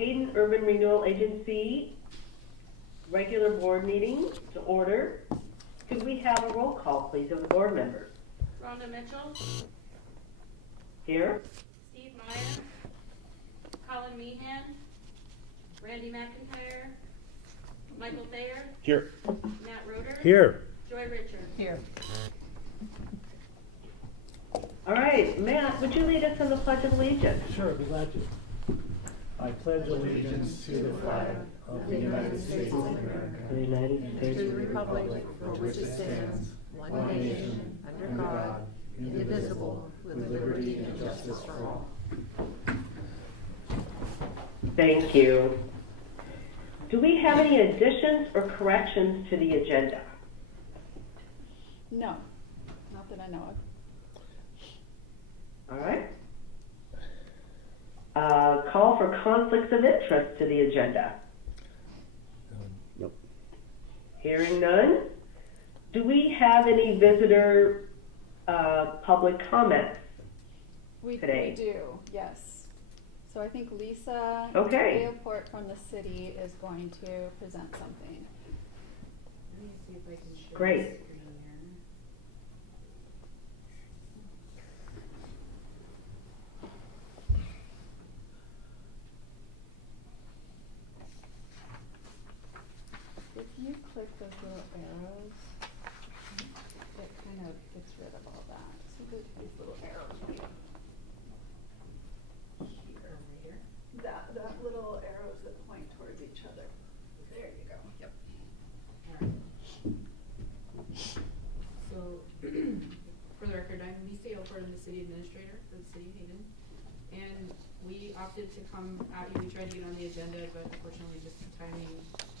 Hayden Urban Renewal Agency regular board meeting to order. Could we have a roll call, please, of the board members? Rhonda Mitchell, Here. Steve Meyer, Colin Meehan, Randy McIntyre, Michael Thayer, Here. Matt Roeder, Here. Joy Richard. Here. All right, Matt, would you lead us in the Pledge of Allegiance? Sure, be glad to. I pledge allegiance to the flag of the United States of America, The United To States. the republic for which it stands, one nation, under God, indivisible, with liberty and justice for all. Thank you. Do we have any additions or corrections to the agenda? No, not that I know of. All right. Call for conflicts of interest to the agenda. Nope. Hearing none. Do we have any visitor public comments? We Today. do, yes. So I think Lisa Okay. Leoport from the city is going to present something. Let me see if I can share Great. the screen here. If you click those little arrows, it kind of gets rid of all that. So these little arrows right Here. that little arrows that point towards each other. There you go. Yep. So, for the record, I'm Lisa Elford, I'm the city administrator for the city of Hayden. And we opted to come at you, we tried to get on the agenda, but unfortunately just the timing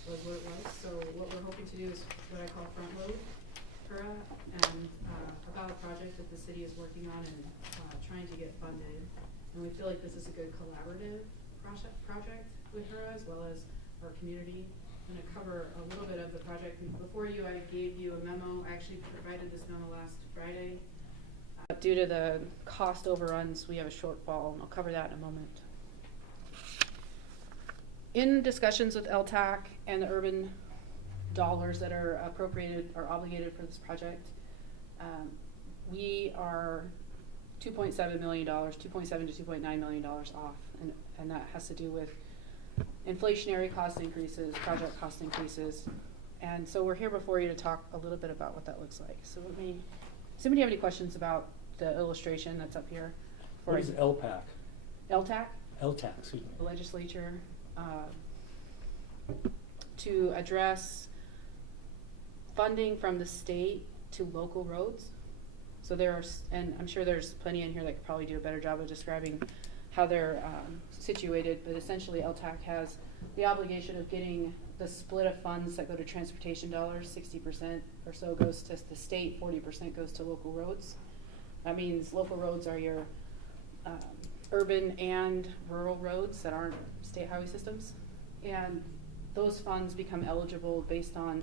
was what it was. So what we're hoping to do is what I call front load HURA, and about a project that the city is working on and trying to get funded. And we feel like this is a good collaborative project with HURA as well as our community. I'm gonna cover a little bit of the project. Before you, I gave you a memo. I actually provided this memo last Friday. Due to the cost overruns, we have a shortfall, and I'll cover that in a moment. In discussions with LTAC and the urban dollars that are appropriated or obligated for this project, we are $2.7 million, $2.7 to $2.9 million off, and that has to do with inflationary cost increases, project cost increases, and so we're here before you to talk a little bit about what that looks like. So let me, does anybody have any questions about the illustration that's up here? For What is LPAC? LTAC, LTAC, excuse me. the legislature, to address funding from the state to local roads. So there are, and I'm sure there's plenty in here that could probably do a better job of describing how they're situated, but essentially LTAC has the obligation of getting the split of funds that go to transportation dollars. 60% or so goes to the state, 40% goes to local roads. That means local roads are your urban and rural roads that aren't state highway systems. And those funds become eligible based on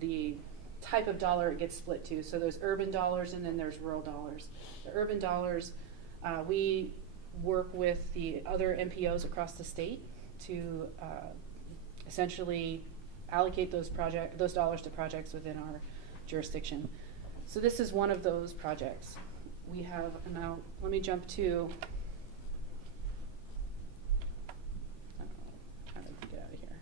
the type of dollar it gets split to. So there's urban dollars and then there's rural dollars. The urban dollars, we work with the other MPOs across the state to essentially allocate those dollars to projects within our jurisdiction. So this is one of those projects. We have, now let me jump to, how do I get out of here?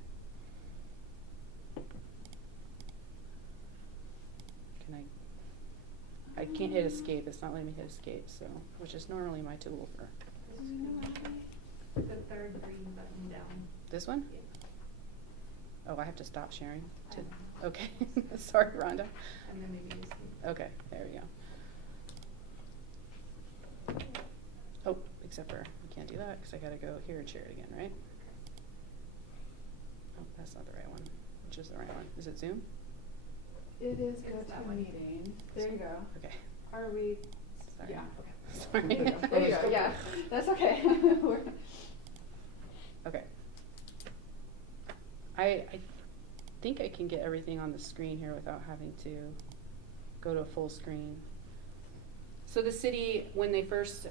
I can't hit escape, it's not letting me hit escape, so, which is normally my tool for. The third green button down. This one? Yeah. Oh, I have to stop sharing? Okay, sorry, Rhonda. And then maybe you see. Okay, there we go. Oh, except for, we can't do that, because I gotta go here and share it again, right? Oh, that's not the right one. Which is the right one? Is it Zoom? It is It's go that to one. meeting. There you go. Okay, Are we? sorry. Yeah. Sorry. There you go. There you go. Yeah, that's okay. Okay. I think I can get everything on the screen here without having to go to a full screen. So the city, when they first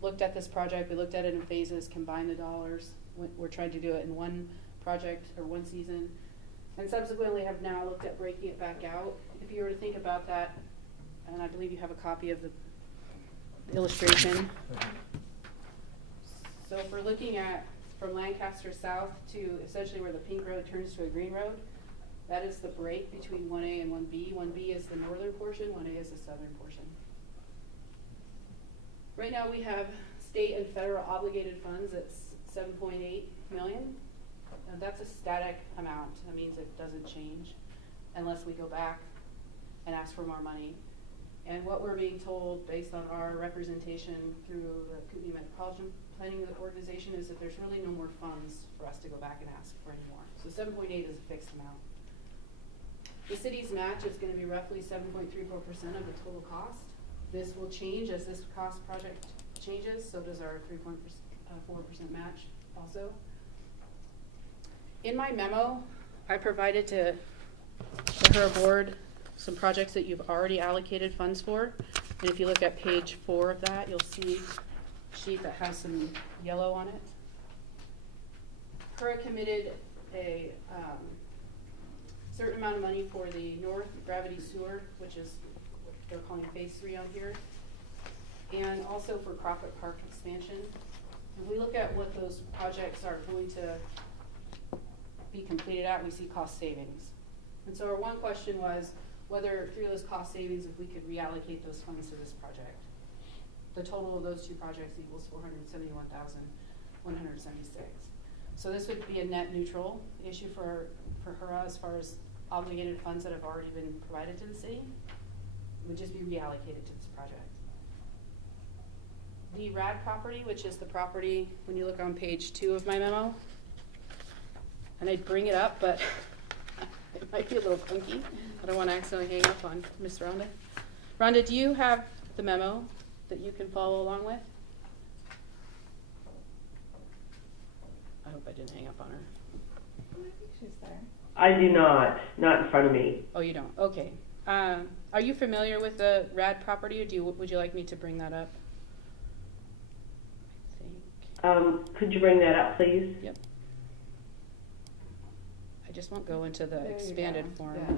looked at this project, we looked at it in phases, combined the dollars. We're trying to do it in one project or one season. And subsequently have now looked at breaking it back out. If you were to think about that, and I believe you have a copy of the illustration. So if we're looking at from Lancaster South to essentially where the pink road turns to a green road, that is the break between 1A and 1B. 1B is the northern portion, 1A is the southern portion. Right now we have state and federal obligated funds at 7.8 million. And that's a static amount. That means it doesn't change unless we go back and ask for more money. And what we're being told based on our representation through the Kootenai Metropolitan Planning Organization is that there's really no more funds for us to go back and ask for any more. So 7.8 is a fixed amount. The city's match is going to be roughly 7.34% of the total cost. This will change as this cost project changes, so does our 3.4% match also. In my memo, I provided to her board some projects that you've already allocated funds for. And if you look at page 4 of that, you'll see a sheet that has some yellow on it. HURA committed a certain amount of money for the North Gravity Sewer, which is what they're calling phase 3 on here, and also for Crawford Park expansion. If we look at what those projects are going to be completed at, we see cost savings. And so our one question was whether through those cost savings, if we could reallocate those funds to this project. The total of those two projects equals $471,176. So this would be a net neutral issue for HURA as far as obligated funds that have already been provided to the city. It would just be reallocated to this project. The RAD property, which is the property, when you look on page 2 of my memo, and I'd bring it up, but it might be a little clunky. I don't want to accidentally hang up on Miss Rhonda. Rhonda, do you have the memo that you can follow along with? I hope I didn't hang up on her. I think she's there. I do not in front of me. Oh, you don't? Okay. Are you familiar with the RAD property, or would you like me to bring that up? I think. Could you bring that up, please? Yep. I just won't go into the There you expanded go. form. Yeah.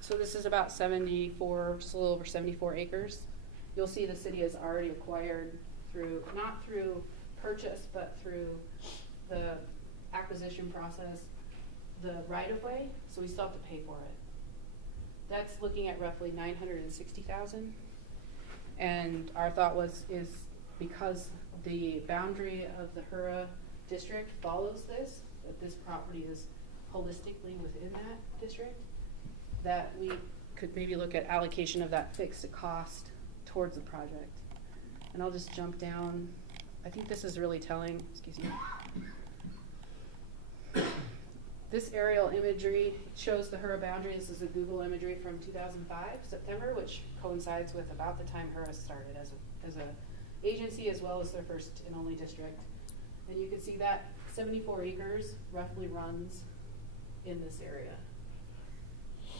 So this is about 74, just a little over 74 acres. You'll see the city has already acquired through, not through purchase, but through the acquisition process, the right-of-way, so we still have to pay for it. That's looking at roughly $960,000. And our thought is because the boundary of the HURA district follows this, that this property is holistically within that district, that we could maybe look at allocation of that fixed cost towards the project. And I'll just jump down. I think this is really telling, excuse me. This aerial imagery shows the HURA boundary. This is a Google imagery from 2005, September, which coincides with about the time HURA started as a agency, as well as their first and only district. And you can see that 74 acres roughly runs in this area.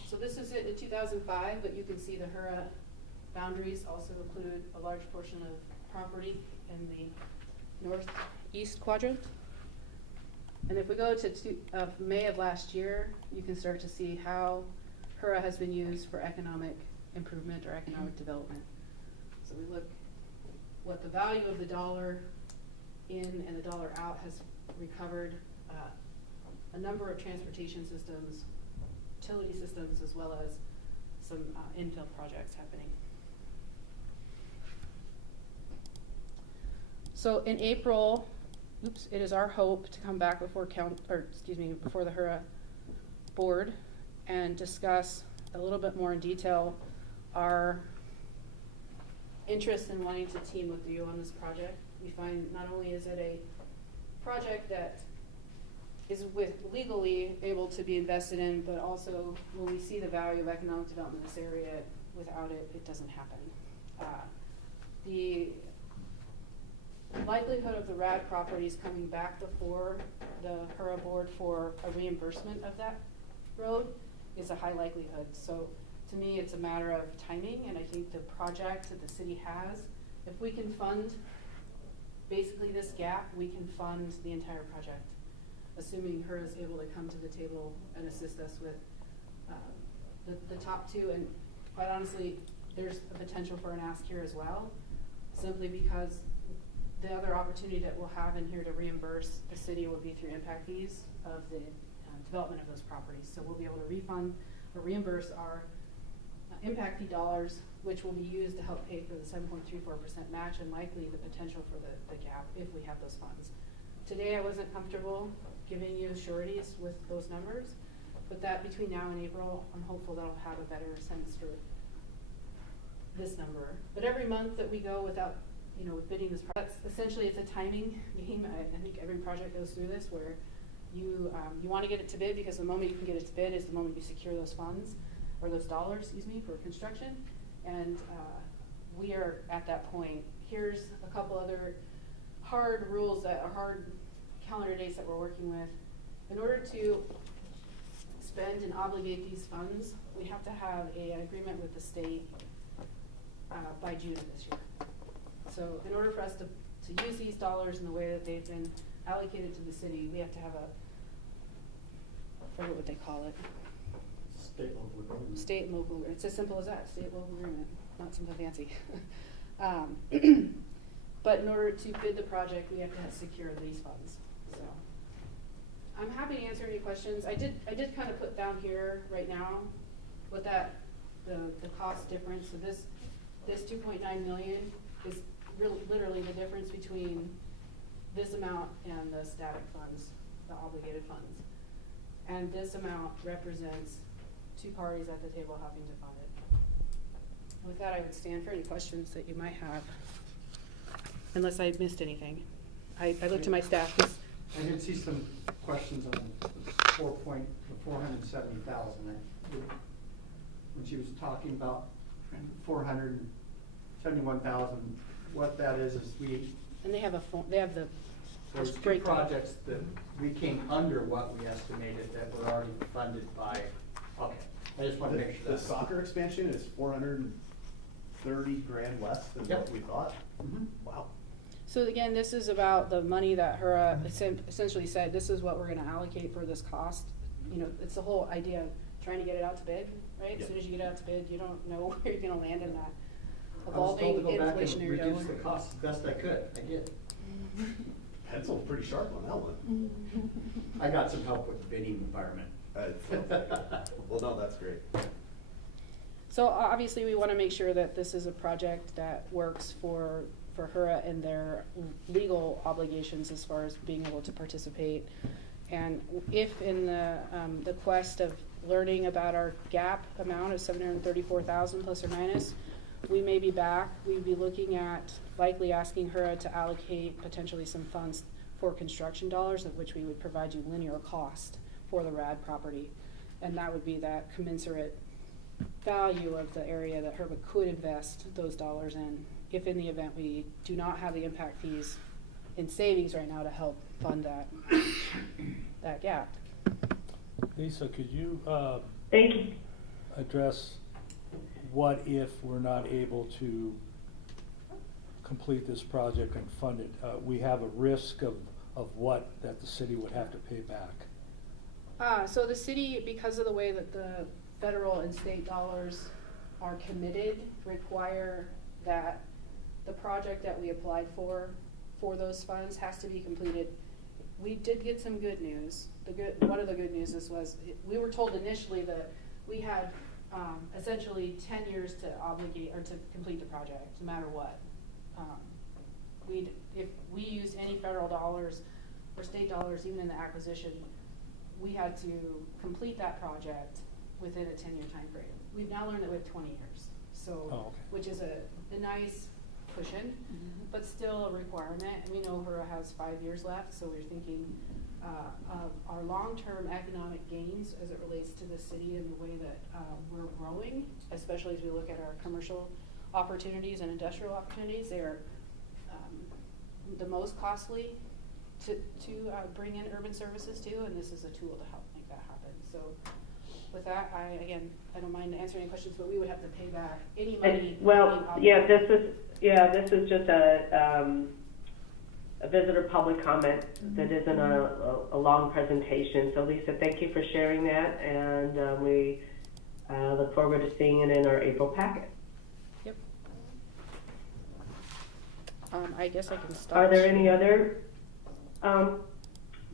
So this is it in 2005, but you can see the HURA boundaries also include a large portion of property in the northeast quadrant. And if we go to May of last year, you can start to see how HURA has been used for economic improvement or economic development. So we look what the value of the dollar in and the dollar out has recovered, a number of transportation systems, utility systems, as well as some infill projects happening. So in April, it is our hope to come back before before the HURA board and discuss a little bit more in detail our interest in wanting to team with you on this project. We find not only is it a project that is legally able to be invested in, but also when we see the value of economic development in this area, without it, it doesn't happen. The likelihood of the RAD properties coming back before the HURA board for a reimbursement of that road is a high likelihood. So to me, it's a matter of timing, and I think the project that the city has, if we can fund basically this gap, we can fund the entire project, assuming HURA is able to come to the table and assist us with the top two. And quite honestly, there's a potential for an ask here as well, simply because the other opportunity that we'll have in here to reimburse the city will be through impact fees of the development of those properties. So we'll be able to refund or reimburse our impact fee dollars, which will be used to help pay for the 7.34% match and likely the potential for the gap if we have those funds. Today I wasn't comfortable giving you sureties with those numbers, but that between now and April, I'm hopeful that I'll have a better sense for this number. But every month that we go without, with bidding this, that's essentially, it's a timing game. I think every project goes through this where you want to get it to bid, because the moment you can get it to bid is the moment you secure those funds, or those dollars, for construction. And we are at that point. Here's a couple other hard rules that are hard calendar dates that we're working with. In order to spend and obligate these funds, we have to have an agreement with the state by June of this year. So in order for us to use these dollars in the way that they've been allocated to the city, we have to have I forget what they call it. State local agreement. State and local, it's as simple as that, state local agreement, not something fancy. But in order to bid the project, we have to secure these funds. So I'm happy to answer any questions. I did kind of put down here right now what the cost difference. So this 2.9 million is literally the difference between this amount and the static funds, the obligated funds. And this amount represents two parties at the table helping to fund it. With that, I would stand for any questions that you might have, unless I missed anything. I looked to my staff. I did see some questions on the 470,000. When she was talking about 471,000, what that is we. And they have the There's two breakdown. projects that we came under what we estimated that were already funded by. Okay, I just want to make sure The that. soccer expansion is 430 grand less than Yep. what we thought? Mhm. Wow. So again, this is about the money that HURA essentially said, this is what we're gonna allocate for this cost. It's the whole idea of trying to get it out to bid, right? As Yeah. soon as you get it out to bid, you don't know where you're gonna land in that I was told evolving to go back and inflationary reduce dollar. the cost as best I could. I did. Pencil's pretty sharp on that one. I got some help with the bidding environment. Well, no, that's great. So obviously, we wanna make sure that this is a project that works for HURA and their legal obligations as far as being able to participate. And if in the quest of learning about our gap amount of 734,000 plus or minus, we may be back, we'd be looking at likely asking HURA to allocate potentially some funds for construction dollars, of which we would provide you linear cost for the RAD property. And that would be that commensurate value of the area that HURA could invest those dollars in, if in the event we do not have the impact fees in savings right now to help fund that gap. Lisa, could you Thank you. address what if we're not able to complete this project and fund it? We have a risk of what that the city would have to pay back? So the city, because of the way that the federal and state dollars are committed, require that the project that we applied for those funds has to be completed. We did get some good news. One of the good news was we were told initially that we had essentially 10 years to obligate or to complete the project, no matter what. If we used any federal dollars or state dollars, even in the acquisition, we had to complete that project within a 10-year time frame. We've now learned that we have 20 years, so which is a nice cushion, but still a requirement. And we know HURA has 5 years left, so we're thinking of our long-term economic gains as it relates to the city and the way that we're growing, especially as we look at our commercial opportunities and industrial opportunities. They're the most costly to bring in urban services to, and this is a tool to help make that happen. So with that, I don't mind answering any questions, but we would have to pay back any money. Well, yeah, this is just a visitor public comment that isn't a long presentation. So Lisa, thank you for sharing that, and we look forward to seeing it in our April packet. Yep. I guess I can stop. Are there any other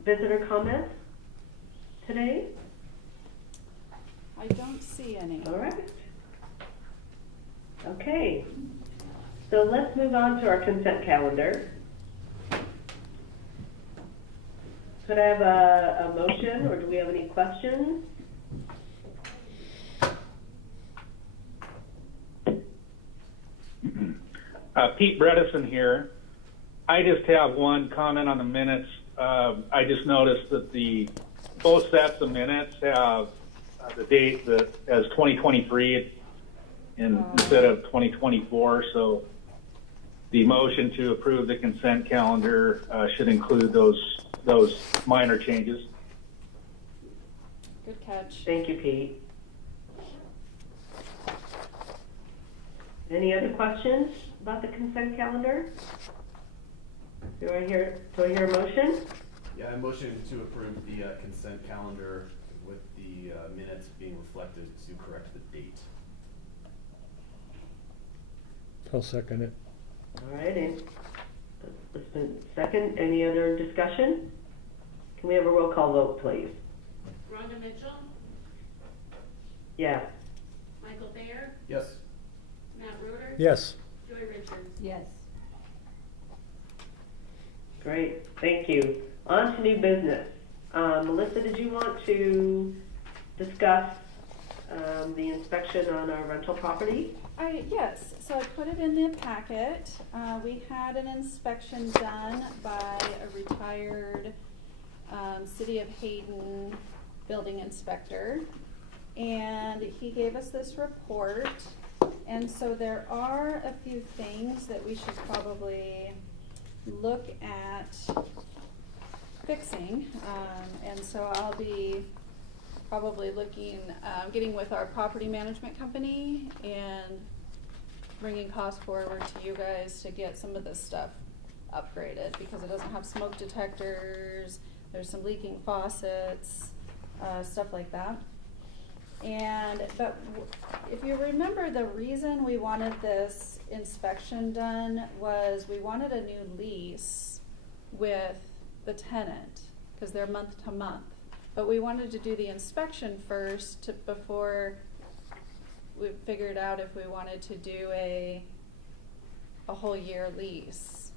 visitor comments today? I don't see any. All right. Okay. So let's move on to our consent calendar. Could I have a motion, or do we have any questions? Pete Bredesen here. I just have one comment on the minutes. I just noticed that both sets of minutes have the date as 2023 instead of 2024. So the motion to approve the consent calendar should include those minor changes. Good catch. Thank you, Pete. Any other questions about the consent calendar? Do I hear a motion? Yeah, I motion to approve the consent calendar with the minutes being reflected to correct the date. I'll second it. All right, and it's been second. Any other discussion? Can we have a roll call vote, please? Rhonda Mitchell, Yes. Michael Bayer, Yes. Matt Roeder, Yes. Joy Richards. Yes. Great, thank you. On to new business. Melissa, did you want to discuss the inspection on our rental property? Yes, so I put it in the packet. We had an inspection done by a retired City of Hayden building inspector, and he gave us this report. And so there are a few things that we should probably look at fixing. And so I'll be probably looking, getting with our property management company and bringing costs forward to you guys to get some of this stuff upgraded, because it doesn't have smoke detectors, there's some leaking faucets, stuff like that. But if you remember, the reason we wanted this inspection done was we wanted a new lease with the tenant, because they're month to month. But we wanted to do the inspection first before we figured out if we wanted to do a whole year lease.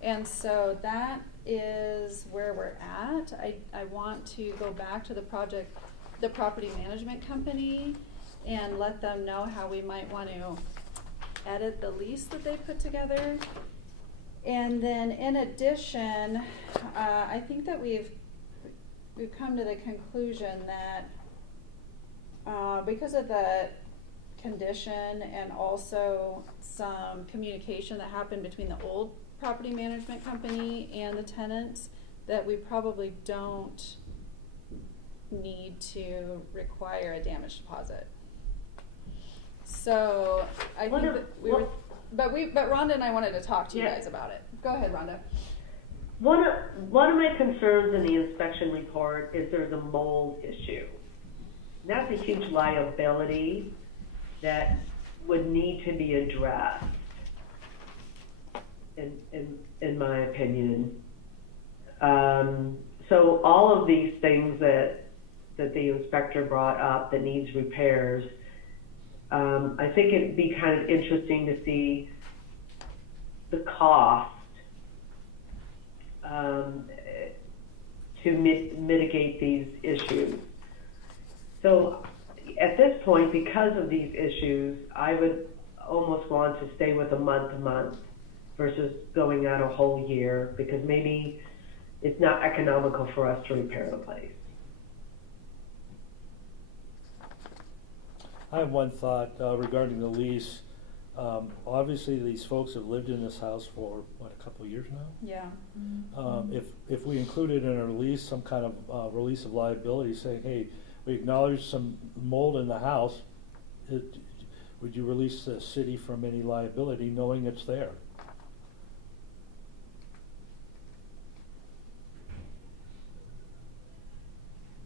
And so that is where we're at. I want to go back to the property management company and let them know how we might want to edit the lease that they put together. And then in addition, I think that we've come to the conclusion that because of the condition and also some communication that happened between the old property management company and the tenants, that we probably don't need to require a damage deposit. So I think that we were, but Rhonda and I wanted to talk to you guys about it. Go ahead, Rhonda. One of my concerns in the inspection report is there's a mold issue. That's a huge liability that would need to be addressed, in my opinion. So all of these things that the inspector brought up that needs repairs, I think it'd be kind of interesting to see the cost to mitigate these issues. So at this point, because of these issues, I would almost want to stay with a month-to-month versus going out a whole year, because maybe it's not economical for us to repair the place. I have one thought regarding the lease. Obviously, these folks have lived in this house for, what, a couple of years now? Yeah. If we included in a release, some kind of release of liability saying, hey, we acknowledge some mold in the house, would you release the city from any liability knowing it's there?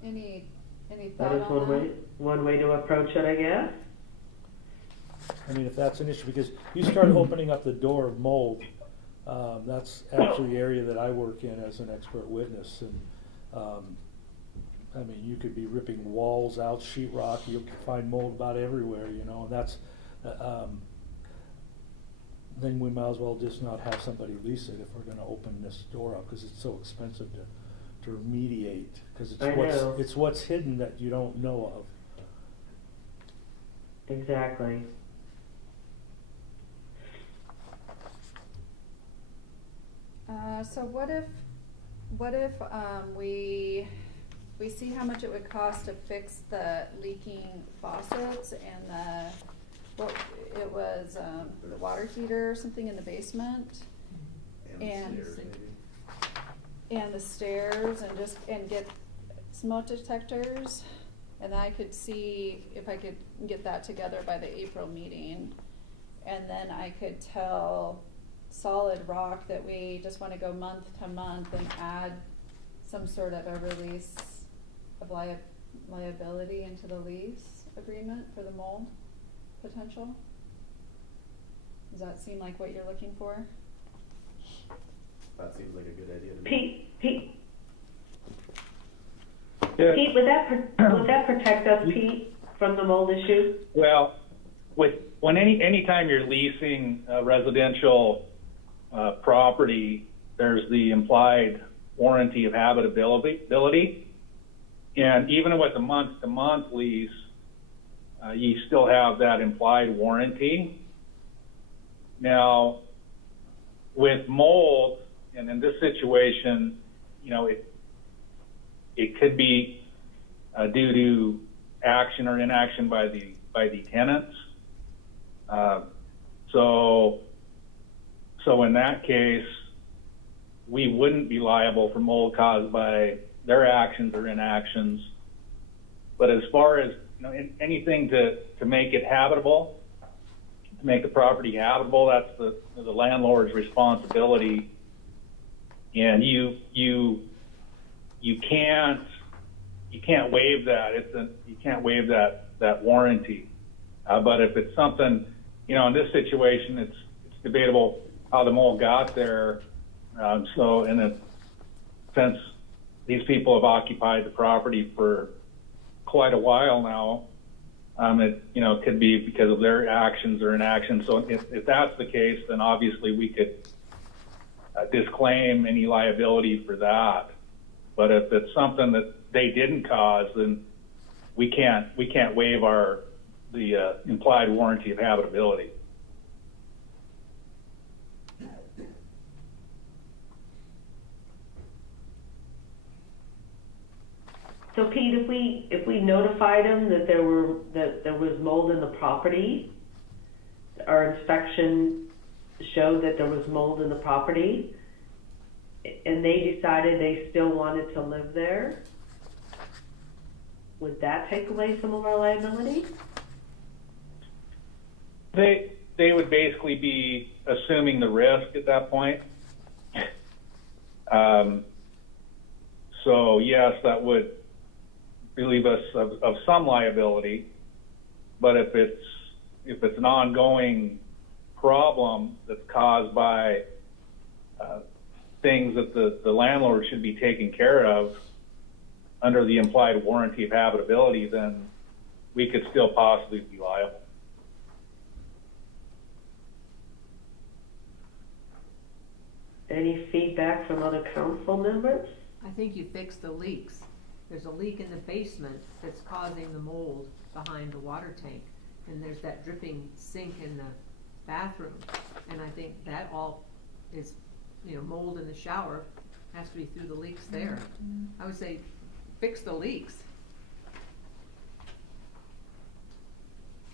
Any That thought is on that? one way to approach it, I guess. I mean, if that's an issue, because you start opening up the door of mold, that's actually the area that I work in as an expert witness, and, I mean, you could be ripping walls out, sheetrock, you can find mold about everywhere, you know, and that's, then we might as well just not have somebody lease it if we're gonna open this door up, because it's so expensive to remediate, because I know. it's what's hidden that you don't know of. Exactly. So what if we see how much it would cost to fix the leaking faucets and the water heater or something in the basement? And the stairs and get smoke detectors, and I could see if I could get that together by the April meeting. And then I could tell Solid Rock that we just wanna go month to month and add some sort of a release of liability into the lease agreement for the mold potential. Does that seem like what you're looking for? That seems like a good idea to me. Pete, Yeah. Pete, would that protect us, Pete, from the mold issue? Well, anytime you're leasing a residential property, there's the implied warranty of habitability. And even with a month-to-month lease, you still have that implied warranty. Now, with mold, and in this situation, you know, it could be due to action or inaction by the tenants. So in that case, we wouldn't be liable for mold caused by their actions or inactions. But as far as, you know, anything to make it habitable, to make the property habitable, that's the landlord's responsibility. And you can't waive that. You can't waive that warranty. But if it's something, you know, in this situation, it's debatable how the mold got there. So since these people have occupied the property for quite a while now, it, you know, could be because of their actions or inactions. So if that's the case, then obviously we could disclaim any liability for that. But if it's something that they didn't cause, then we can't waive the implied warranty of habitability. So Pete, if we notified them that there was mold in the property, our inspection showed that there was mold in the property, and they decided they still wanted to live there, would that take away some of our liability? They would basically be assuming the risk at that point. So yes, that would relieve us of some liability. But if it's an ongoing problem that's caused by things that the landlord should be taking care of under the implied warranty of habitability, then we could still possibly be liable. Any feedback from other council members? I think you fix the leaks. There's a leak in the basement that's causing the mold behind the water tank. And there's that dripping sink in the bathroom. And I think that all is, you know, mold in the shower has to be through the leaks there. I would say fix the leaks.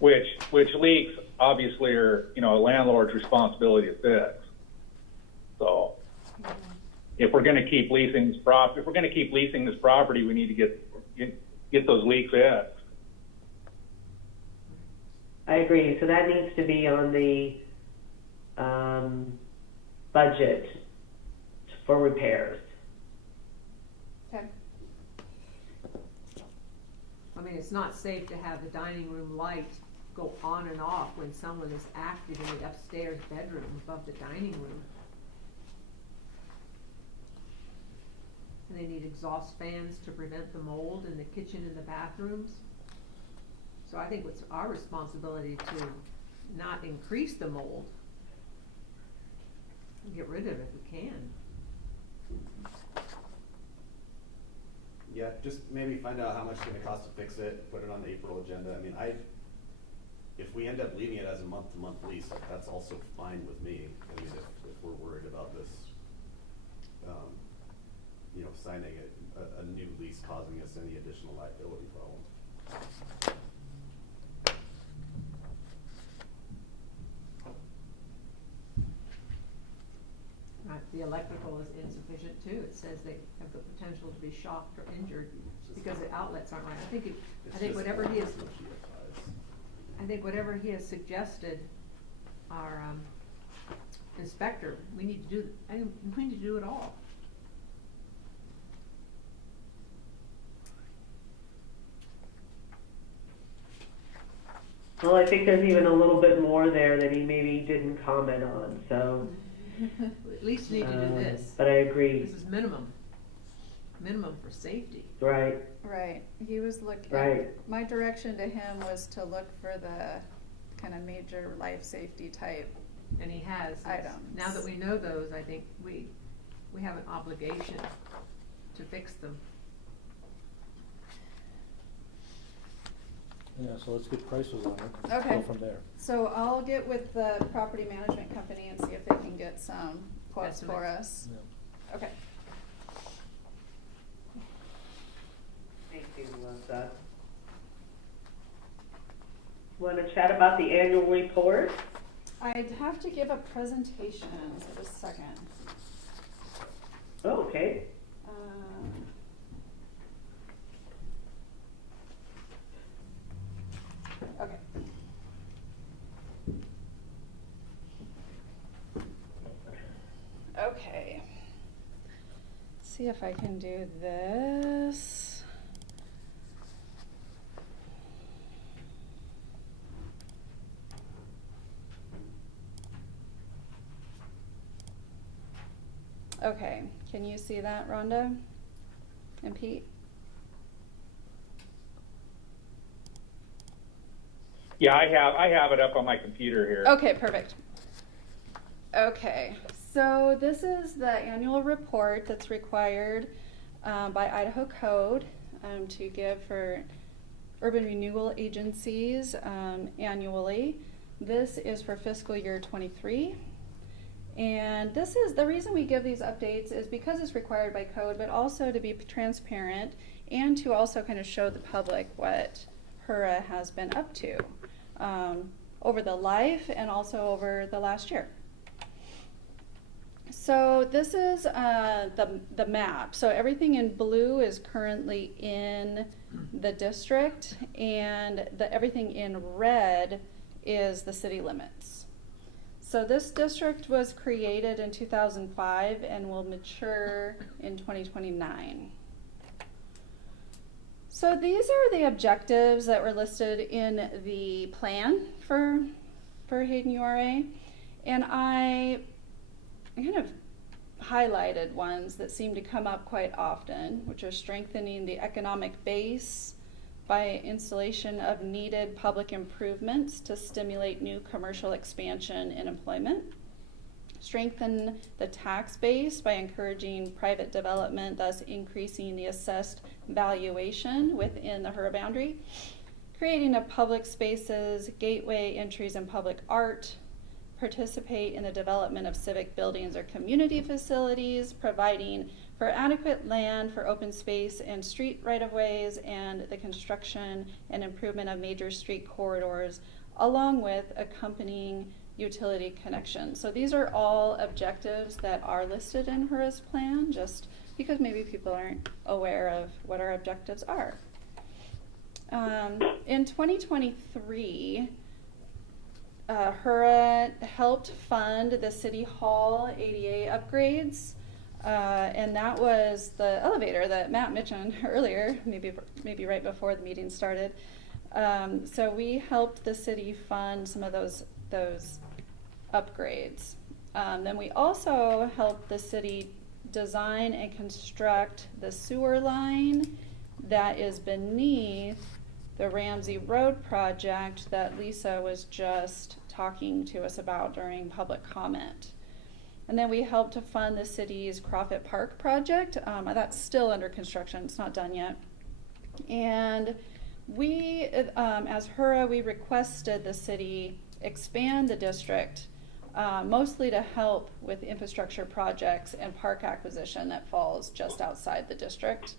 Which leaks obviously are, a landlord's responsibility to fix. So if we're gonna keep leasing this property, we need to get those leaks fixed. I agree, so that needs to be on the, budget for repairs. Okay. I mean, it's not safe to have the dining room light go on and off when someone is active in the upstairs bedroom above the dining room. And they need exhaust fans to prevent the mold in the kitchen and the bathrooms. So I think it's our responsibility to not increase the mold. And get rid of it if we can. Yeah, just maybe find out how much it's gonna cost to fix it, put it on the April agenda. I mean, if we end up leaving it as a month-to-month lease, like, that's also fine with me. I mean, if we're worried about this, signing a new lease causing us any additional liability problems. Right, the electrical is insufficient too. It says they have the potential to be shocked or injured because the outlets aren't right. I think whatever he has suggested, our inspector, we need to do it all. Well, I think there's even a little bit more there that he maybe didn't comment on, so. We at least need to do this. But I agree. This is minimum for safety. Right, Right, he was looking, right. my direction to him was to look for the kind of major life safety type. And he has. Items. Now that we know those, I think we have an obligation to fix them. Yeah, so let's get prices on it. Okay. Go from there. So I'll get with the property management company and see if they can get some quotes for Estimates. us. Yeah. Okay. Thank you, Melissa. Want to chat about the annual report? I'd have to give a presentation, so just a second. Oh, okay. Okay. Okay. See if I can do this. Okay, can you see that, Rhonda and Pete? Yeah, I have it up on my computer here. Okay, perfect. Okay, so this is the annual report that's required by Idaho Code to give for urban renewal agencies annually. This is for fiscal year 23. And this is, the reason we give these updates is because it's required by code, but also to be transparent and to also kind of show the public what HURA has been up to over the life and also over the last year. So this is the map. So everything in blue is currently in the district, and everything in red is the city limits. So this district was created in 2005 and will mature in 2029. So these are the objectives that were listed in the plan for Hayden URA, and I kind of highlighted ones that seem to come up quite often, which are strengthening the economic base by installation of needed public improvements to stimulate new commercial expansion and employment. Strengthen the tax base by encouraging private development, thus increasing the assessed valuation within the HURA boundary. Creating of public spaces, gateway entries, and public art. Participate in the development of civic buildings or community facilities, providing for adequate land for open space and street right-of-ways, and the construction and improvement of major street corridors along with accompanying utility connection. So these are all objectives that are listed in HURA's plan, just because maybe people aren't aware of what our objectives are. In 2023, HURA helped fund the City Hall ADA upgrades, and that was the elevator that Matt mentioned earlier, maybe right before the meeting started. So we helped the city fund some of those upgrades. Then we also helped the city design and construct the sewer line that is beneath the Ramsey Road project that Lisa was just talking to us about during public comment. And then we helped to fund the city's Crawford Park project. That's still under construction, it's not done yet. And we, as HURA, we requested the city expand the district, mostly to help with infrastructure projects and park acquisition that falls just outside the district.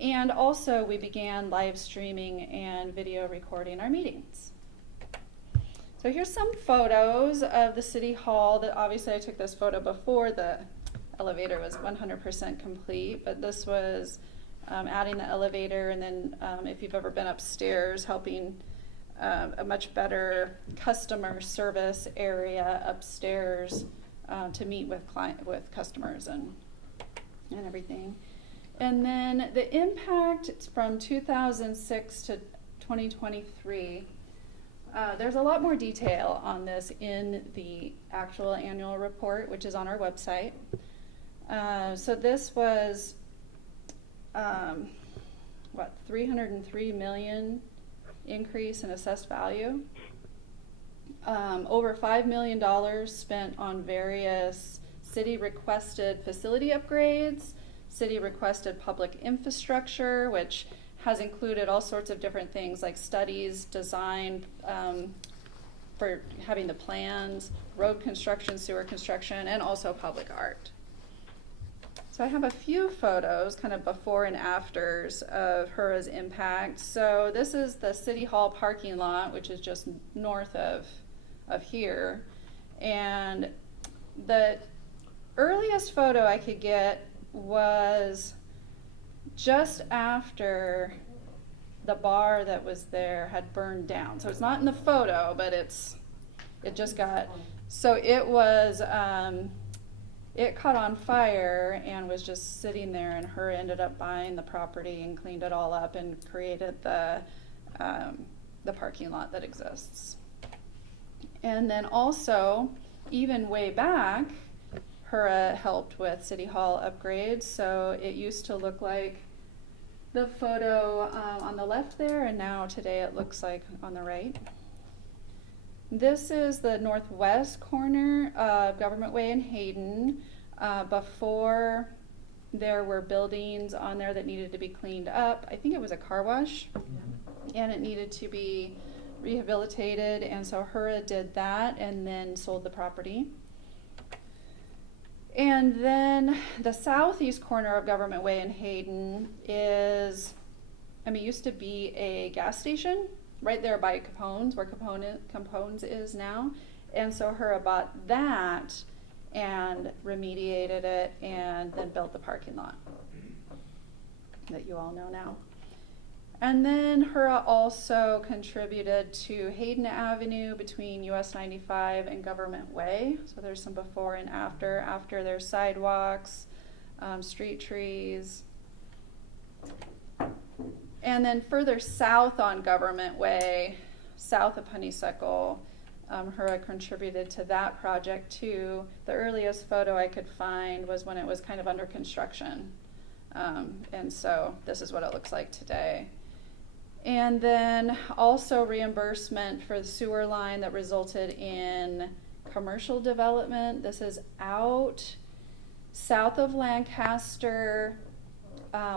And also we began live streaming and video recording our meetings. So here's some photos of the City Hall. That obviously I took this photo before the elevator was 100% complete, but this was adding the elevator, and then if you've ever been upstairs, helping a much better customer service area upstairs to meet with customers and everything. And then the impact from 2006 to 2023, there's a lot more detail on this in the actual annual report, which is on our website. So this was, 303 million increase in assessed value. Over $5 million spent on various city requested facility upgrades, city requested public infrastructure, which has included all sorts of different things like studies, design, for having the plans, road construction, sewer construction, and also public art. So I have a few photos, kind of before and afters of HURA's impact. So this is the City Hall parking lot, which is just north of here. And the earliest photo I could get was just after the bar that was there had burned down. So it's not in the photo, but it just got, so it was, it caught on fire and was just sitting there, and HURA ended up buying the property and cleaned it all up and created the parking lot that exists. And then also, even way back, HURA helped with City Hall upgrades. So it used to look like the photo on the left there, and now today it looks like on the right. This is the northwest corner of Government Way in Hayden. Before, there were buildings on there that needed to be cleaned up. I think it was a car wash, and it needed to be rehabilitated, and so HURA did that and then sold the property. And then the southeast corner of Government Way in Hayden used to be a gas station right there by Capone's, where Capone's is now. And so HURA bought that and remediated it and then built the parking lot that you all know now. And then HURA also contributed to Hayden Avenue between US 95 and Government Way. So there's some before and after. After there's sidewalks, street trees. And then further south on Government Way, south of Honeysuckle, HURA contributed to that project too. The earliest photo I could find was when it was kind of under construction. And so this is what it looks like today. And then also reimbursement for the sewer line that resulted in commercial development. This is out south of Lancaster,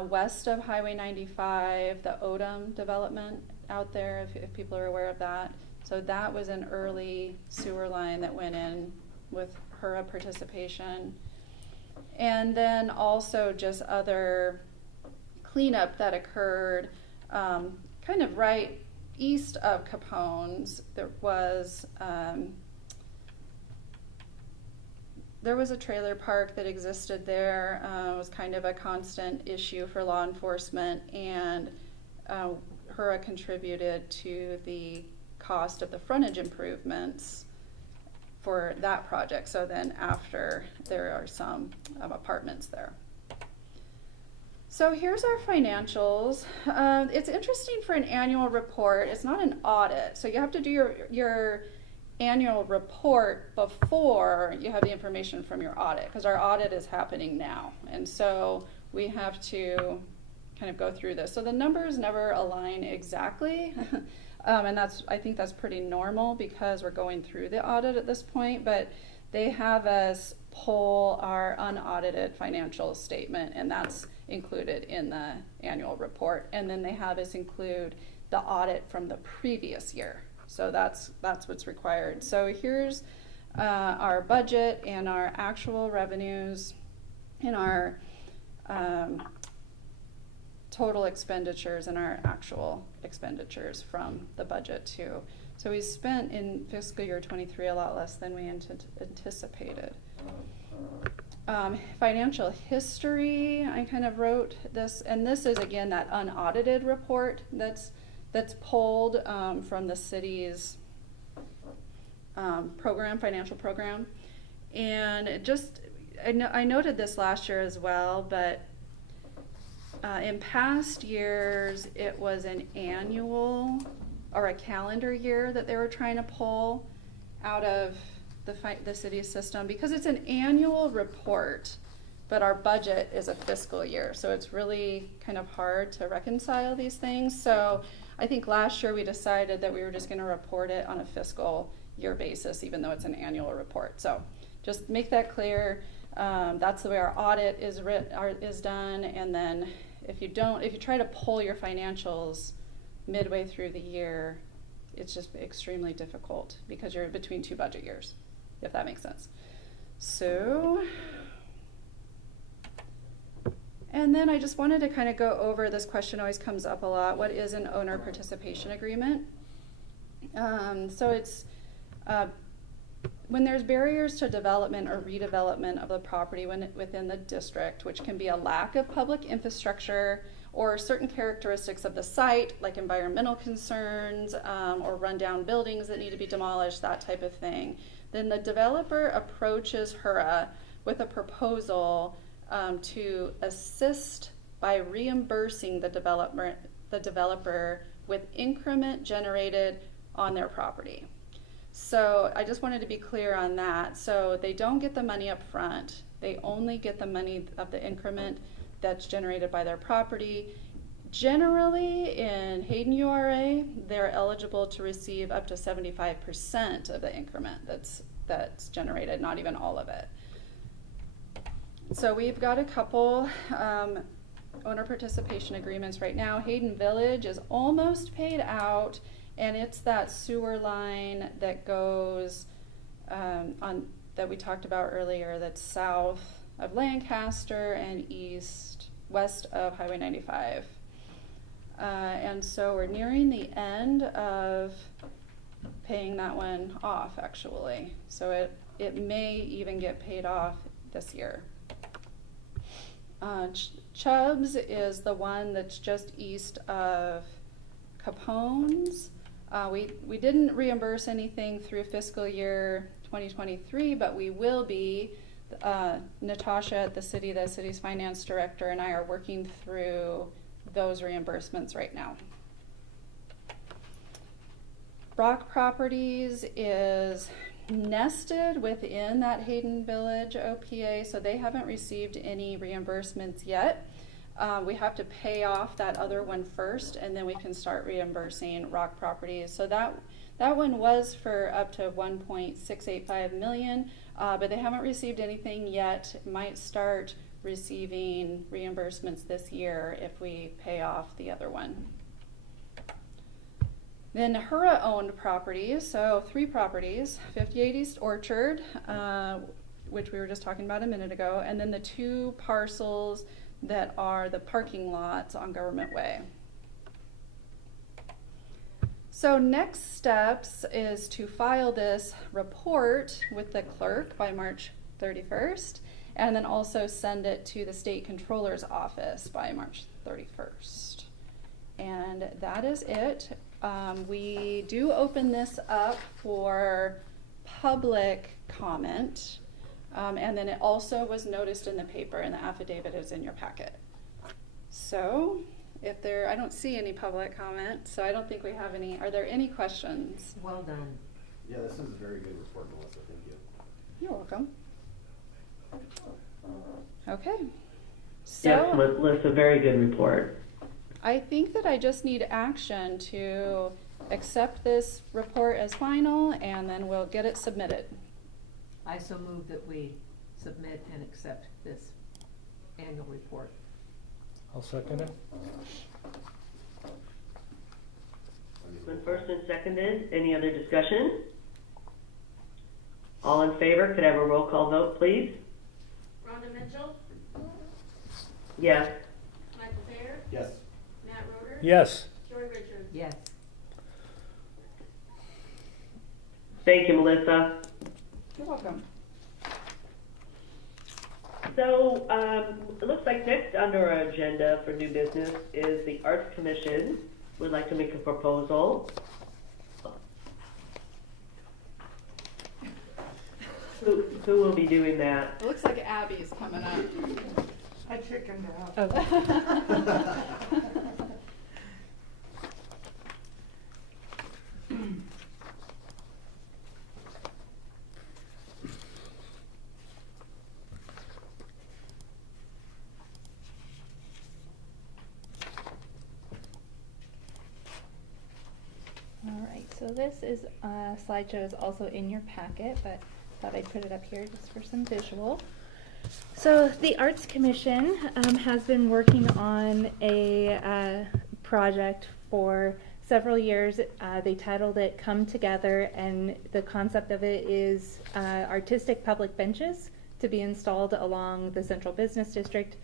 west of Highway 95, the Odom development out there, if people are aware of that. So that was an early sewer line that went in with HURA participation. And then also just other cleanup that occurred kind of right east of Capone's, there was a trailer park that existed there. It was kind of a constant issue for law enforcement, and HURA contributed to the cost of the frontage improvements for that project. So then after, there are some apartments there. So here's our financials. It's interesting for an annual report. It's not an audit, so you have to do your annual report before you have the information from your audit, because our audit is happening now, and so we have to kind of go through this. So the numbers never align exactly, and I think that's pretty normal because we're going through the audit at this point, but they have us pull our unaudited financial statement, and that's included in the annual report, and then they have us include the audit from the previous year. So that's what's required. So here's our budget and our actual revenues and our total expenditures and our actual expenditures from the budget too. So we spent in fiscal year 23 a lot less than we anticipated. Financial history, I kind of wrote this, and this is again that unaudited report that's pulled from the city's financial program. And it just, I noted this last year as well, but in past years, it was an annual or a calendar year that they were trying to pull out of the city's system, because it's an annual report, but our budget is a fiscal year. So it's really kind of hard to reconcile these things. So I think last year we decided that we were just going to report it on a fiscal year basis, even though it's an annual report. So just make that clear. That's the way our audit is done. And then if you try to pull your financials midway through the year, it's just extremely difficult because you're between two budget years, if that makes sense. So, and then I just wanted to kind of go over, this question always comes up a lot. What is an owner participation agreement? So it's when there's barriers to development or redevelopment of the property within the district, which can be a lack of public infrastructure or certain characteristics of the site, like environmental concerns or rundown buildings that need to be demolished, that type of thing, then the developer approaches HURA with a proposal to assist by reimbursing the developer with increment generated on their property. So I just wanted to be clear on that. So they don't get the money up front. They only get the money of the increment that's generated by their property. Generally, in Hayden URA, they're eligible to receive up to 75% of the increment that's generated, not even all of it. So we've got a couple owner participation agreements right now. Hayden Village is almost paid out, and it's that sewer line that goes that we talked about earlier, that's south of Lancaster and west of Highway 95. And so we're nearing the end of paying that one off, actually. So it may even get paid off this year. Chubbs is the one that's just east of Capone's. We didn't reimburse anything through fiscal year 2023, but we will be. Natasha at the city's finance director, and I are working through those reimbursements right now. Brock Properties is nested within that Hayden Village OPA, so they haven't received any reimbursements yet. We have to pay off that other one first, and then we can start reimbursing Rock Properties. So that one was for up to $1.685 million, but they haven't received anything yet. Might start receiving reimbursements this year if we pay off the other one. Then HURA owned properties, so 3 properties, 58 East Orchard, which we were just talking about a minute ago, and then the 2 parcels that are the parking lots on Government Way. So next steps is to file this report with the clerk by March 31st, and then also send it to the state controller's office by March 31st. And that is it. We do open this up for public comment, and then it also was noticed in the paper, and the affidavit is in your packet. So, I don't see any public comment, so I don't think we have any. Are there any questions? Well done. Yeah, this is a very good report, Melissa, thank you. You're welcome. Okay. Yes, So, Melissa, very good report. I think that I just need action to accept this report as final, and then we'll get it submitted. I so move that we submit and accept this annual report. I'll second it. Been first and seconded. Any other discussion? All in favor, could I have a roll call vote, please? Rhonda Mitchell, Yes. Michael Thayer, Yes. Matt Roder. Yes. Joy Richards. Yes. Thank you, Melissa. You're welcome. So, it looks like next under our agenda for new business is the Arts Commission would like to make a proposal. Who will be doing that? It looks like Abby's coming up. I chickened out. All right, so this is, slideshow is also in your packet, but thought I'd put it up here just for some visual. So the Arts Commission has been working on a project for several years. They titled it Come Together, and the concept of it is artistic public benches to be installed along the Central Business District,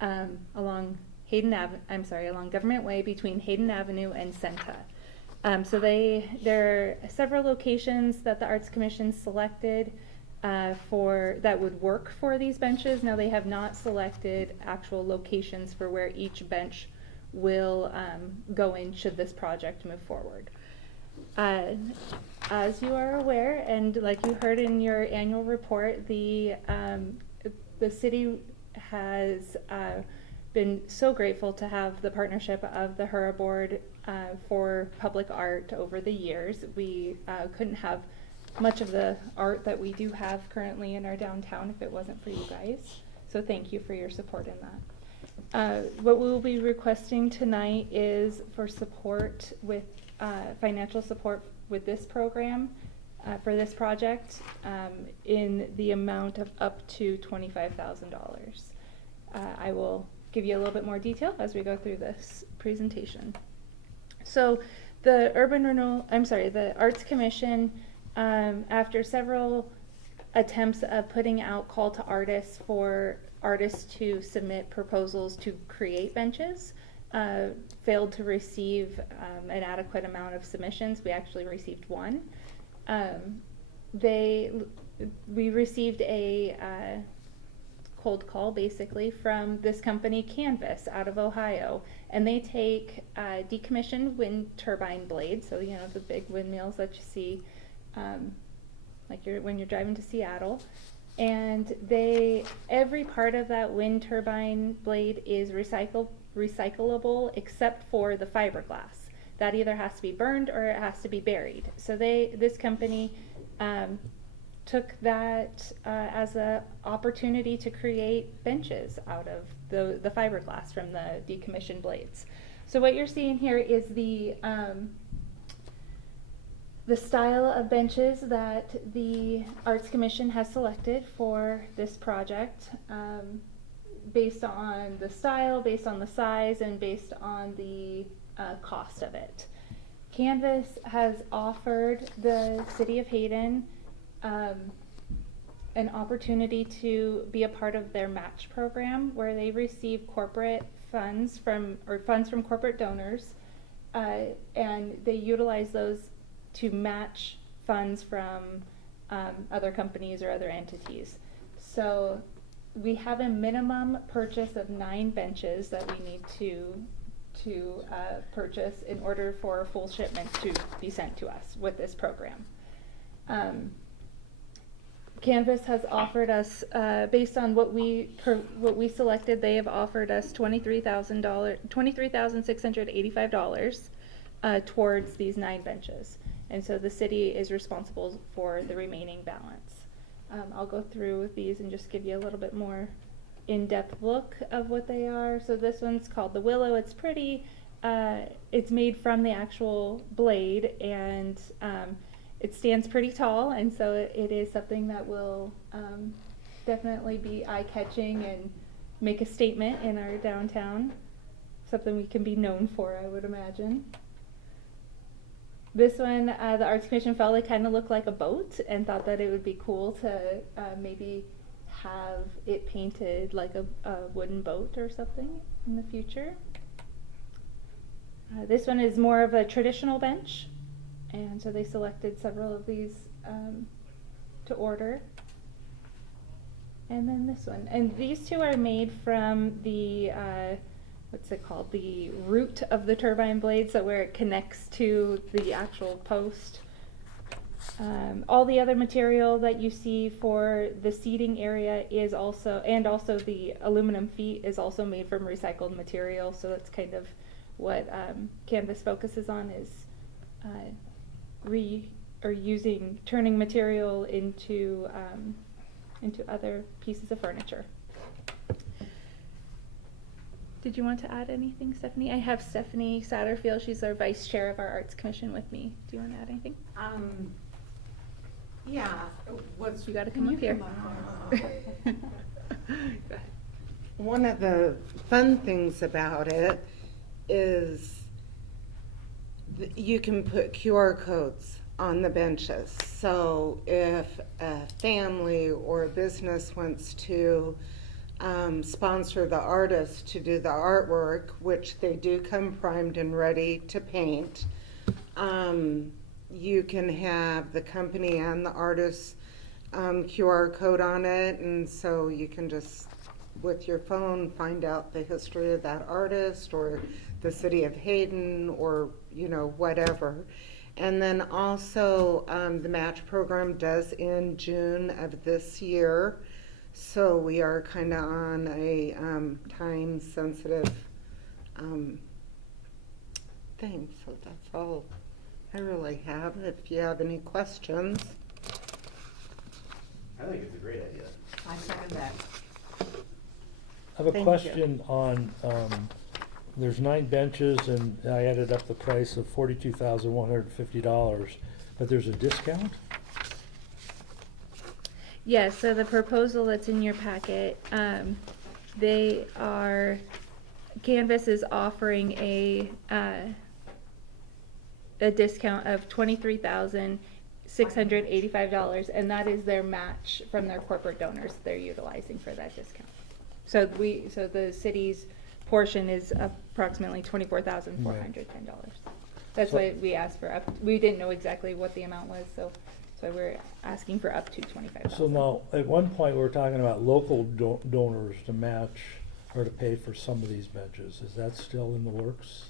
along along Government Way between Hayden Avenue and Senta. So there are several locations that the Arts Commission selected that would work for these benches. Now they have not selected actual locations for where each bench will go in should this project move forward. As you are aware, and like you heard in your annual report, the city has been so grateful to have the partnership of the HURA board for public art over the years. We couldn't have much of the art that we do have currently in our downtown if it wasn't for you guys. So thank you for your support in that. What we will be requesting tonight is for support with financial support with this program for this project in the amount of up to $25,000. I will give you a little bit more detail as we go through this presentation. So the the Arts Commission, after several attempts of putting out call to artists for artists to submit proposals to create benches, failed to receive an adequate amount of submissions. We actually received one. We received a cold call basically from this company Canvas out of Ohio, and they take decommissioned wind turbine blades, so the big windmills that you see when you're driving to Seattle, and every part of that wind turbine blade is recyclable except for the fiberglass. That either has to be burned or it has to be buried. So this company took that as an opportunity to create benches out of the fiberglass from the decommissioned blades. So what you're seeing here is the style of benches that the Arts Commission has selected for this project, based on the style, based on the size, and based on the cost of it. Canvas has offered the City of Hayden an opportunity to be a part of their match program, where they receive corporate funds from corporate donors and they utilize those to match funds from other companies or other entities. So we have a minimum purchase of 9 benches that we need to purchase in order for a full shipment to be sent to us with this program. Canvas has offered us, based on what we selected, they have offered us $23,685 towards these 9 benches, and so the city is responsible for the remaining balance. I'll go through these and just give you a little bit more in-depth look of what they are. So this one's called the Willow. It's pretty. It's made from the actual blade, and it stands pretty tall, and so it is something that will definitely be eye-catching and make a statement in our downtown. Something we can be known for, I would imagine. This one, the Arts Commission felt it kind of looked like a boat and thought that it would be cool to maybe have it painted like a wooden boat or something in the future. This one is more of a traditional bench, and so they selected several of these to order. And then this one, and these 2 are made from the what's it called, the root of the turbine blade, so where it connects to the actual post. All the other material that you see for the seating area is also, and also the aluminum feet is also made from recycled material, so that's kind of what Canvas focuses on, is turning material into other pieces of furniture. Did you want to add anything, Stephanie? I have Stephanie Satterfield. She's our vice chair of our Arts Commission with me. Do you want to add anything? Yeah. You got to come up here. Go ahead. One of the fun things about it is you can put QR codes on the benches. So if a family or a business wants to sponsor the artist to do the artwork, which they do come primed and ready to paint, you can have the company and the artist's QR code on it, and so you can just, with your phone, find out the history of that artist or the city of Hayden or, whatever. And then also the match program does end June of this year. So we are kind of on a time-sensitive thing. So that's all I really have. If you have any questions. I think it's a great idea. I second that. I have a Thank question on, there's 9 benches, and I added up the price of $42,150, but there's a discount? Yeah, so the proposal that's in your packet, Canvas is offering a discount of $23,685, and that is their match from their corporate donors they're utilizing for that discount. So the city's portion is approximately $24,410. That's why we asked for we didn't know exactly what the amount was, so we're asking for up to $25,000. So now, at one point, we were talking about local donors to match or to pay for some of these benches. Is that still in the works?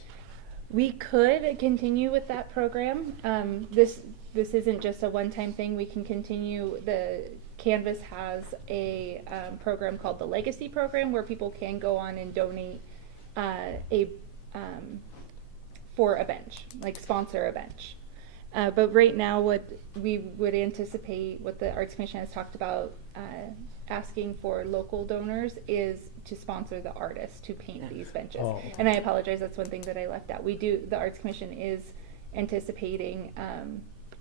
We could continue with that program. This isn't just a one-time thing. We can continue. The Canvas has a program called the Legacy Program, where people can go on and donate for a bench, like sponsor a bench. But right now, what we would anticipate, what the Arts Commission has talked about asking for local donors, is to sponsor the artist to paint these benches. Oh. And I apologize, that's one thing that I left out. The Arts Commission is anticipating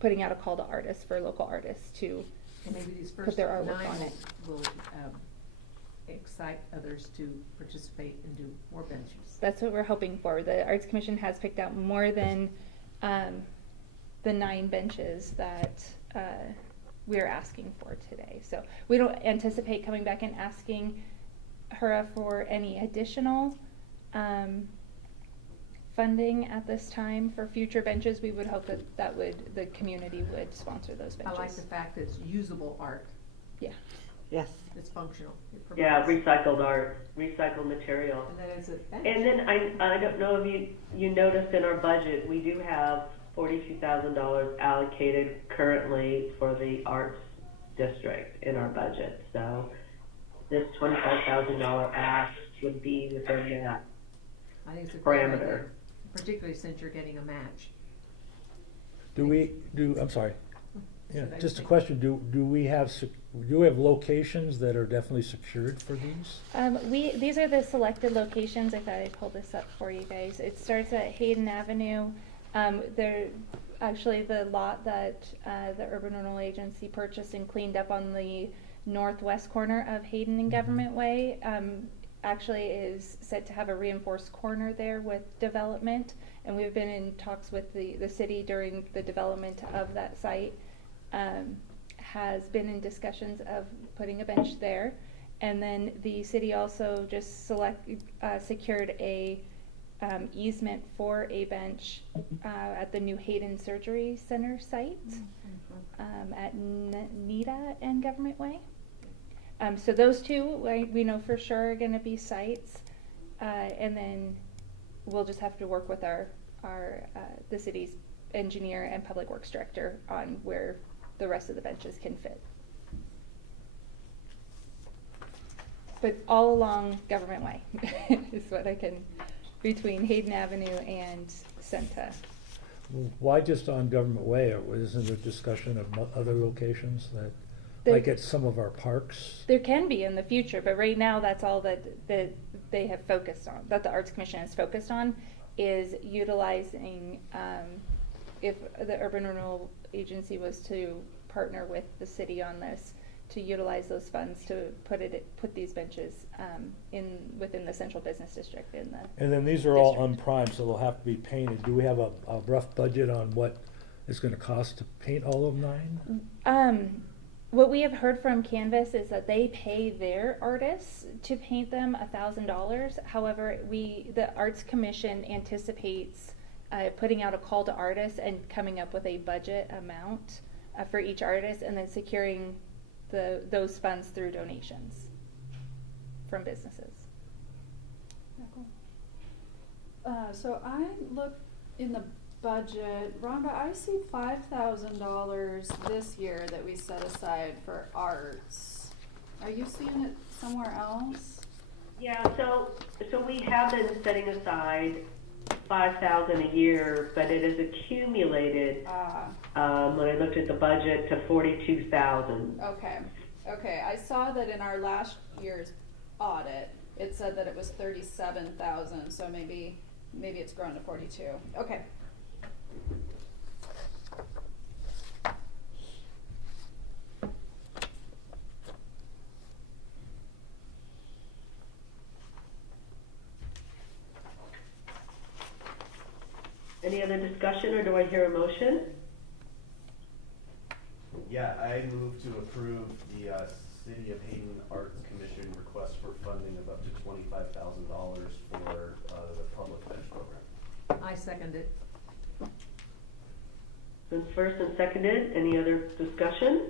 putting out a call to artists, for local artists to Maybe these put first their 9 artwork on it. will excite others to participate and do more benches. That's what we're hoping for. The Arts Commission has picked out more than the 9 benches that we're asking for today. So we don't anticipate coming back and asking HERA for any additional funding at this time. For future benches, we would hope that the community would sponsor those I benches. like the fact that it's usable art, Yeah. Yes. it's functional. It Yeah, provides- recycled art, recycled material. And that is a bench. And then I don't know if you noticed in our budget, we do have $42,000 allocated currently for the arts district in our budget. So this $25,000 ask would be within that. I think it's a great idea, parameter. particularly since you're getting a match. I'm sorry. Yeah, Should I just a say- question, do we have locations that are definitely secured for these? These are the selected locations. I thought I'd pull this up for you guys. It starts at Hayden Avenue. They're actually the lot that the Urban Renewal Agency purchased and cleaned up on the northwest corner of Hayden and Government Way. Actually is set to have a reinforced corner there with development, and we've been in talks with the city during the development of that site. Has been in discussions of putting a bench there, and then the city also just secured a easement for a bench at the new Hayden Surgery Center site at Nita and Government Way. So those two we know for sure are going to be sites, and then we'll just have to work with our the city's engineer and public works director on where the rest of the benches can fit. But all along Government Way is what I can, between Hayden Avenue and Senta. Why just on Government Way, or isn't there discussion of other locations that, like at some of our parks? There can be in the future, but right now that's all that they have focused on, that the Arts Commission has focused on, is utilizing, if the Urban Renewal Agency was to partner with the city on this, to utilize those funds to put these benches within the central business district in the. And then these are all unprimed, so they'll have to be painted. Do we have a rough budget on what it's gonna cost to paint all of 9? What we have heard from Canvas is that they pay their artists to paint them $1,000. However, the Arts Commission anticipates putting out a call to artists and coming up with a budget amount for each artist, and then securing those funds through donations from businesses. So I look in the budget, Rhonda, I see $5,000 this year that we set aside for arts. Are you seeing it somewhere else? Yeah, so we have been setting aside $5,000 a year, but it is accumulated, when I looked at the budget, to $42,000. Okay, I saw that in our last year's audit, it said that it was 37,000, so maybe it's grown to 42. Okay. Any other discussion, or do I hear a motion? Yeah, I move to approve the City of Hayden Arts Commission request for funding of up to $25,000 for the public bench program. I second it. Been first and seconded, any other discussion?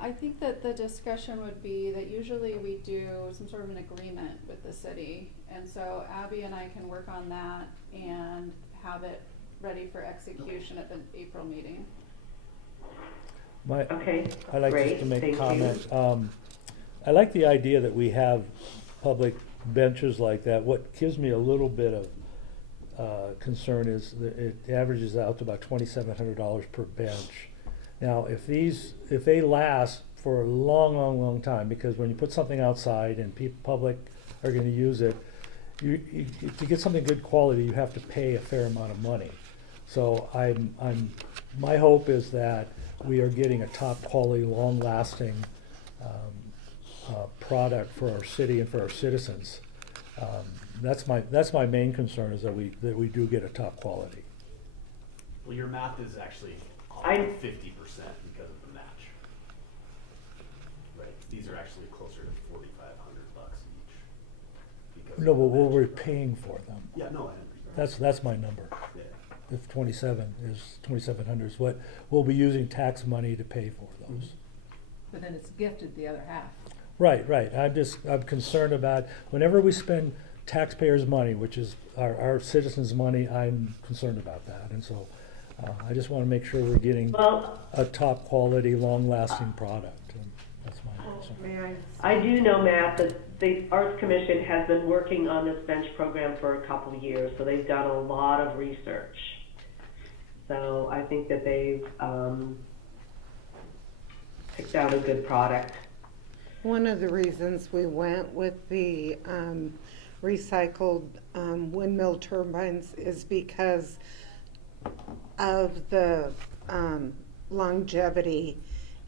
I think that the discussion would be that usually we do some sort of an agreement with the city, and so Abby and I can work on that and have it ready for execution at the April meeting. Okay, I'd like great, just to make a thank comment. I like the idea that we have public benches like that. What gives me a little bit of concern is that it averages out to about $2,700 per bench. Now, if they last for a long time, because when you put something outside and public are going to use it, to get something good quality, you have to pay a fair amount of money. So my hope is that we are getting a top quality, long lasting product for our city and for our citizens. That's my main concern, is that we do get a top quality. Well, your math is actually I- 50% because of the match. Right, these are actually closer to $4,500 each. because No, of but the what match. we're paying for them. Yeah, no, That's my number. Yeah. If 2,700 is what we'll be using tax money to pay for those. But then it's gifted the other half. Right. I'm concerned about whenever we spend taxpayers' money, which is our citizens' money, I'm concerned about that. And so I just want to make sure we're getting Well, a top quality, long-lasting product. And that's my concern. May I? I do know, Matt, that the Arts Commission has been working on this bench program for a couple of years, so they've done a lot of research. So I think that they've picked out a good product. One of the reasons we went with the recycled windmill turbines is because of the longevity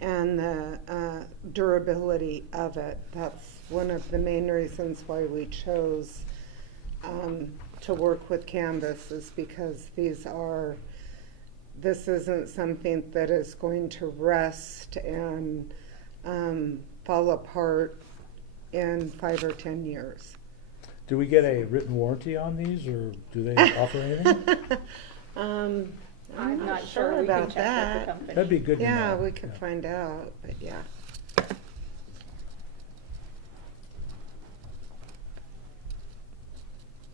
and the durability of it. That's one of the main reasons why we chose to work with Canvas, is because this isn't something that is going to rust and fall apart in 5 or 10 years. Do we get a written warranty on these, or do they offer anything? I'm not sure. sure We can about check with the that. company. That'd be good to know. Yeah, we could Yeah. find out, but yeah.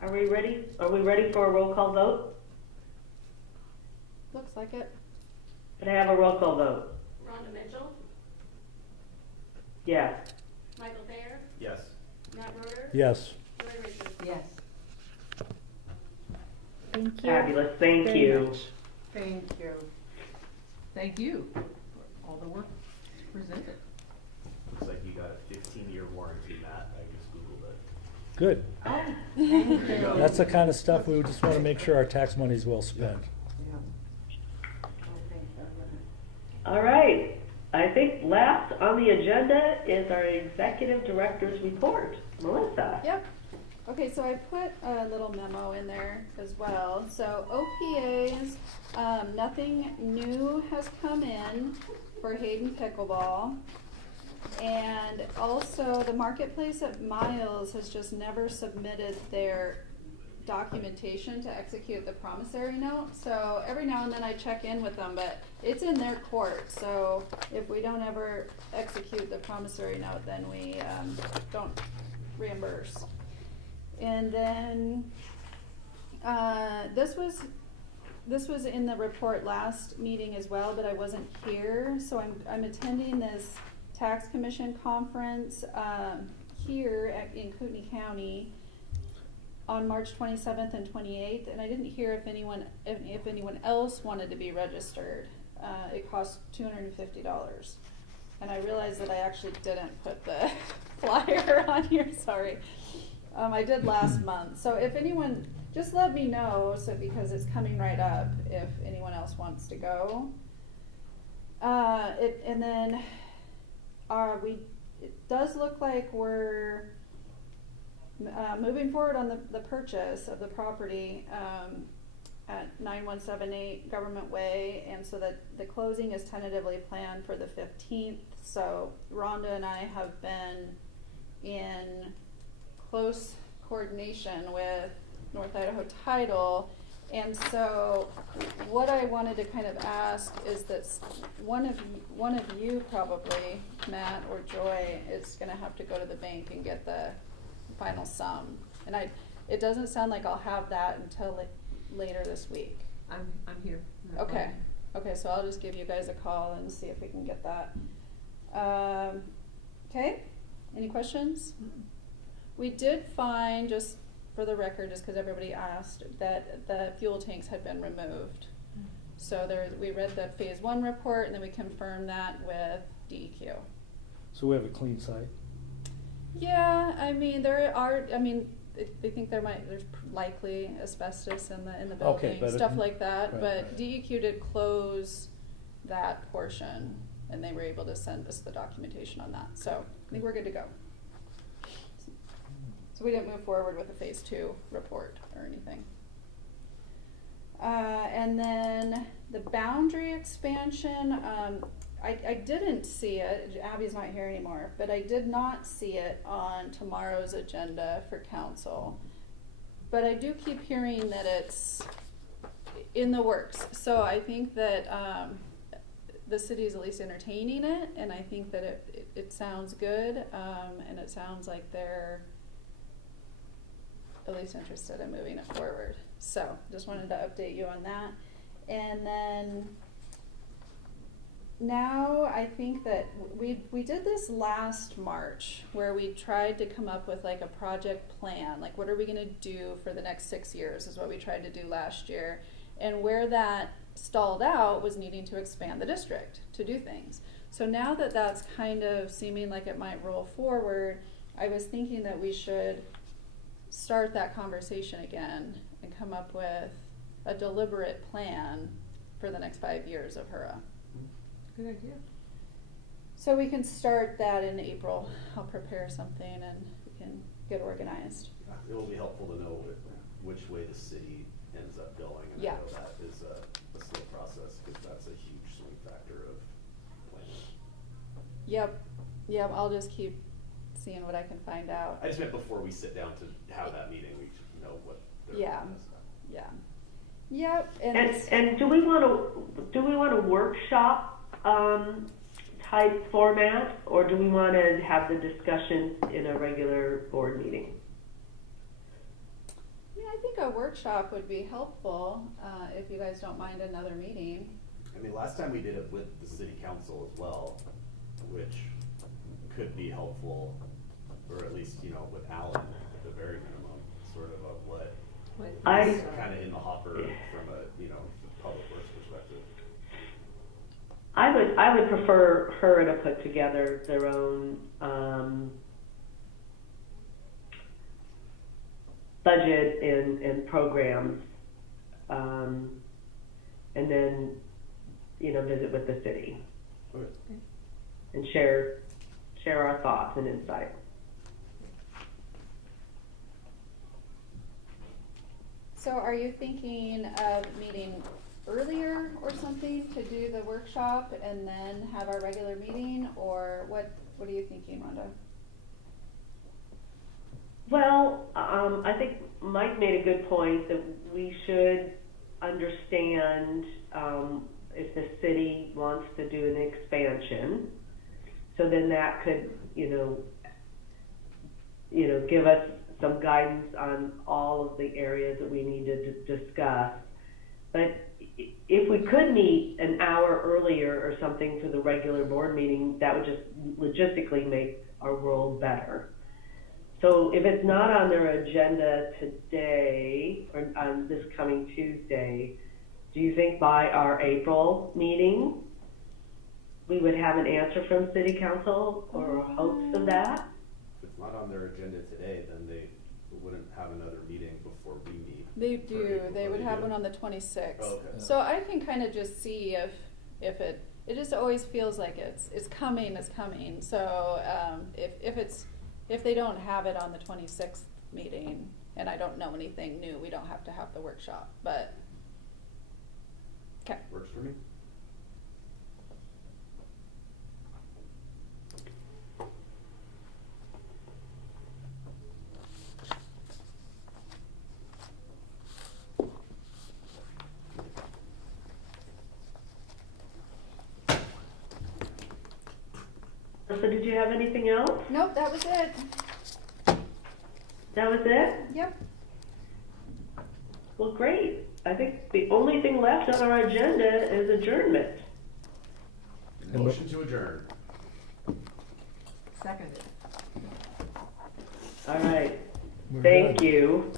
Are we ready? Are we ready for a roll call vote? Looks like it. Could I have a roll call vote? Rhonda Mitchell, Yes. Michael Thayer, Yes. Matt Roder, Yes. Joy Richards. Yes. Thank you. Fabulous, thank very you. much. Thank you. Thank you for all the work presented. Looks like you got a 15-year warranty, Matt. I just Googled it. Good. Oh, thank There you go. you. That's the kind of stuff we just want to make sure our tax money is well spent. All right, I think last on the agenda is our executive director's report. Melissa? Yep. Okay, so I put a little memo in there as well. So OPAs, nothing new has come in for Hayden Pickleball. And also the marketplace at Miles has just never submitted their documentation to execute the promissory note. So every now and then I check in with them, but it's in their court. So if we don't ever execute the promissory note, then we don't reimburse. And then this was in the report last meeting as well, but I wasn't here. So I'm attending this tax commission conference here in Kootenai County on March 27th and 28th, and I didn't hear if anyone else wanted to be registered. It costs $250, and I realized that I actually didn't put the flyer on here. Sorry, I did last month. So if anyone, just let me know. So because it's coming right up, if anyone else wants to go. It does look like we're moving forward on the purchase of the property at 9178 Government Way, and so that the closing is tentatively planned for the 15th. So Rhonda and I have been in close coordination with North Idaho Title, and so what I wanted to kind of ask is that one of you probably, Matt or Joy, is going to have to go to the bank and get the final sum, and it doesn't sound like I'll have that until later this week. I'm here. Okay, so I'll just give you guys a call and see if we can get that. Okay, any questions? We did find, just for the record, just because everybody asked, that the fuel tanks had been removed. So we read the phase 1 report, and then we confirmed that with DEQ. So we have a clean site. Yeah, I mean they think there's likely asbestos in the building, Okay, but stuff like that. right, But right. DEQ did close that portion, and they were able to send us the documentation on that. So I think we're good to go. So we didn't move forward with the phase 2 report or anything. And then the boundary expansion, I didn't see it. Abby's not here anymore, but I did not see it on tomorrow's agenda for council. but I do keep hearing that it's in the works. So I think that the city is at least entertaining it, and I think that it sounds good, and it sounds like they're at least interested in moving it forward. So just wanted to update you on that. And then now I think that we did this last March where we tried to come up with like a project plan, like what are we gonna do for the next 6 years is what we tried to do last year. And where that stalled out was needing to expand the district to do things. So now that that's kind of seeming like it might roll forward, I was thinking that we should start that conversation again and come up with a deliberate plan for the next 5 years of HURA. Good idea. So we can start that in April. I'll prepare something and we can get organized. It will be helpful to know which way the city ends up going, and I Yeah. know that is a slow process, because that's a huge swing factor of planning. Yep, I'll just keep seeing what I can find out. I just meant before we sit down to have that meeting, we should know what they're Yeah. doing. Yeah. Yep, and And do we want a workshop type format, or do we want to have the discussion in a regular board meeting? yeah, I think a workshop would be helpful, if you guys don't mind another meeting. I mean, last time we did it with the city council as well, which could be helpful, or at least, you know, with Alan at the very minimum, sort of what is kind of in the hopper from a, you know, public works perspective. I would prefer her to put together their own budget and programs, and then, you know, visit with the city Okay. and share our thoughts and insight. So are you thinking of meeting earlier or something to do the workshop and then have our regular meeting, or what are you thinking, Rhonda? Well, I think Mike made a good point that we should understand if the city wants to do an expansion. So then that could, you know, give us some guidance on all of the areas that we need to discuss. But if we could meet an hour earlier or something for the regular board meeting, that would just logistically make our world better. So if it's not on their agenda today, or on this coming Tuesday, do you think by our April meeting, we would have an answer from city council, or hopes of that? If it's not on their agenda today, then they wouldn't have another meeting before we meet. They For do, April, they or would they have do? one on the 26th. Oh, okay. So I can kind of just see if it just always feels like it's coming. So if they don't have it on the 26th meeting, and I don't know anything new, we don't have to have the workshop, but, okay. Works for me. So did you have anything else? Nope, that was it. That was it? Yep. Well, great. I think the only thing left on our agenda is adjournment. Motion to adjourn. Seconded. All right. We're Thank done. you.